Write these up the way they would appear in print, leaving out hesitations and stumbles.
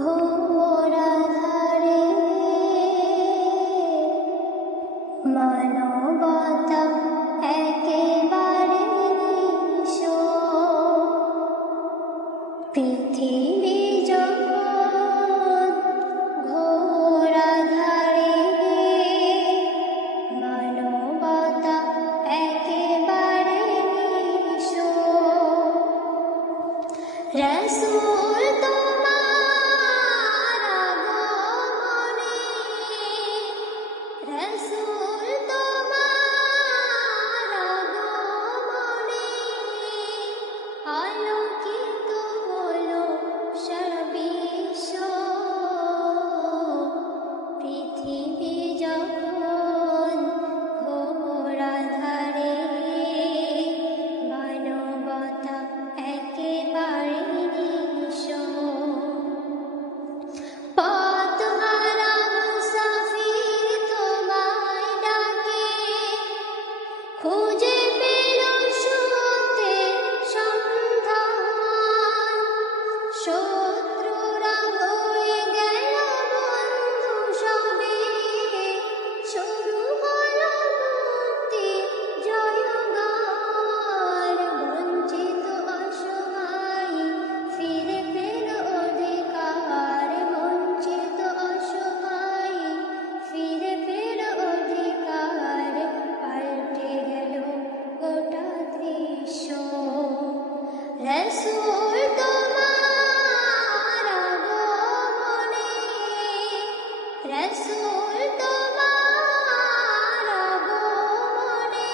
ঘোর আঁধারে মানবতা একেবারে নিঃস্ব। পৃথিবী যখন ঘোর আঁধারে মানবতা একেবারে নিঃস্ব। রাসূল তোমার আগমনে, রাসূল তোমার আগমনে আলোকিত হলো সারা বিশ্ব। পৃথিবী যখন ঘোর আঁধারে মানবতা একেবারে নিঃস্ব। পথহারা মুসাফির তোমায় ডাকে, খুঁজে পেল সত্যের সন্ধান। শত্রুরা হয়ে গেল বন্ধু সবে, শুরু হলো মুক্তির জয়গান। বঞ্চিত অসহায় ফিরে পেল অধিকার, বঞ্চিত অসহায় ফিরে পেল অধিকার। পাল্টে গেল গোটা দৃশ্য। রাসূল তোমার আগমনে, রাসূল তোমার আগমনে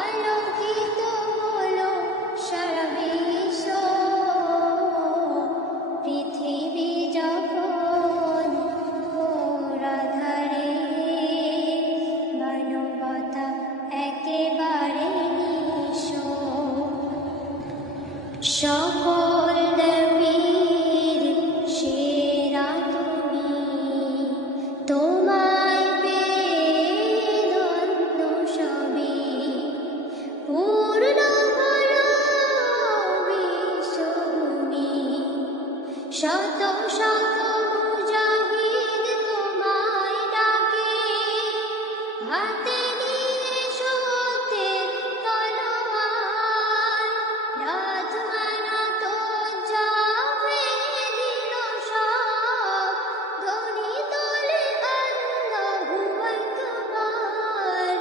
আলোকিত হলো সারা বিশ্ব। পৃথিবী যখন ঘোর আঁধারে মানবতা একেবারে নিঃস্ব। সকল নবীর সেরা তুমি, তোমায় পেয়ে ধন্য সবে। পূর্ণ হলো বিশ্বভূমি, শত শত মুজাহিদ তোমায় ডাকে। হাতে নিয়ে সত্যের তলোয়ার, রাত মানত ভেঙে দিল সব। ধ্বনি তোলে আল্লাহু আকবার।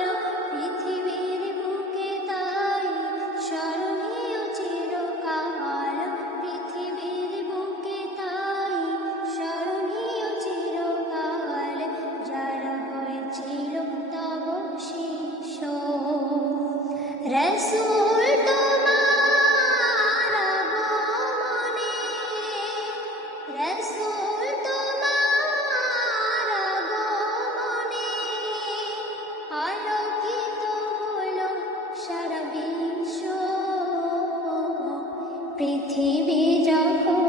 পৃথিবীর বুকে তাই স্মরণীয় চিরকাল, পৃথিবীর বুকে তাই স্মরণীয় চিরকাল। যারা হয়েছিল তব শিষ্য। রাসূল তোমার আগমনে, রাসূল তোমার আগমনে আলোকিত হলো সারা বিশ্ব। পৃথিবী যখন